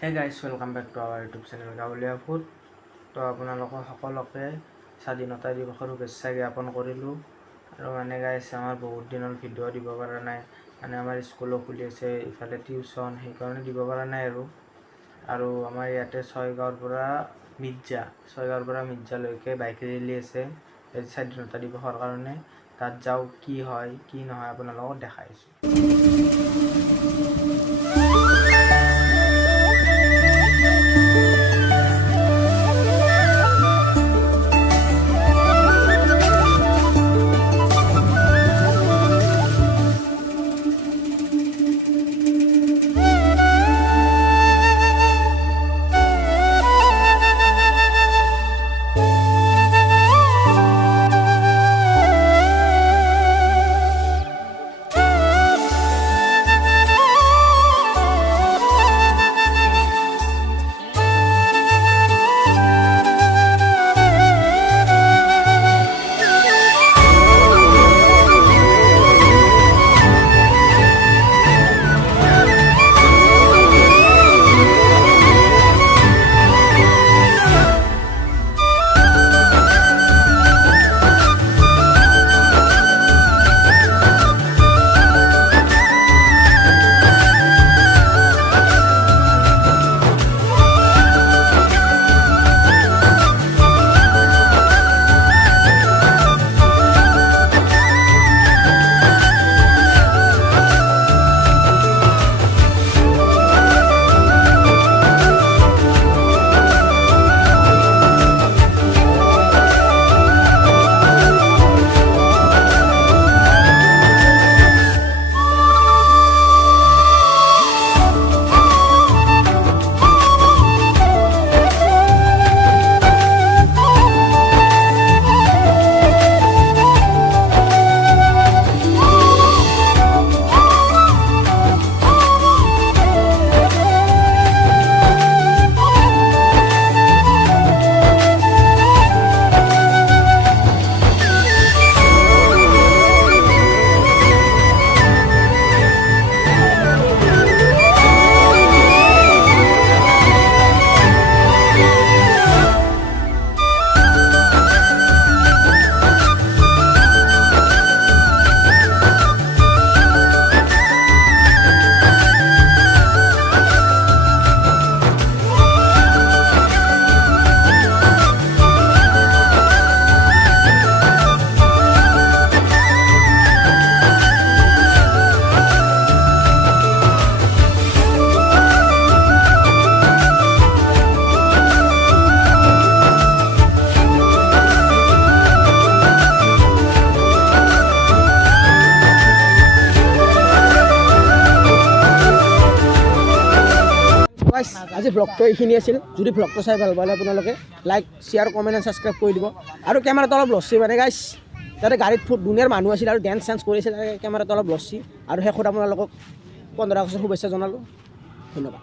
হে guys welcome back to our YouTube channel Gaonliya food. তো আপোনালোকক সকলোকে স্বাধীনতা দিৱসৰ শুভেচ্ছা জ্ঞাপন কৰিলোঁ। আৰু মানে গাইজ আমাৰ বহুত দিনৰ ভিডিঅ' দিব পৰা নাই, মানে আমাৰ স্কুলো খুলি আছে, ইফালে টিউশ্যন, সেইকাৰণে দিব পৰা নাই আৰু আমাৰ ইয়াতে ছয়গাঁৱৰ পৰা মিৰ্জালৈকে বাইক ৰেলী আছে স্বাধীনতা দিৱসৰ কাৰণে। তাত যাওঁ, কি হয় কি নহয় আপোনালোকক দেখাইছোঁ। আজি ব্লগটো এইখিনি আছিল। যদি ব্লগটো চাই ভাল পালে আপোনালোকে like, share, comment and subscribe কৰি দিব। আৰু কেমেৰাটো অলপ লছি মানে গাইছ, তাতে গাড়ীত দুনীয়াৰ মানুহ আছিল আৰু ডেন্স চেন্স কৰিছিল, কেমেৰাটো অলপ লছি। আৰু শেষত আপোনালোকক 15 আগষ্টৰ শুভেচ্ছা জনালোঁ। ধন্যবাদ।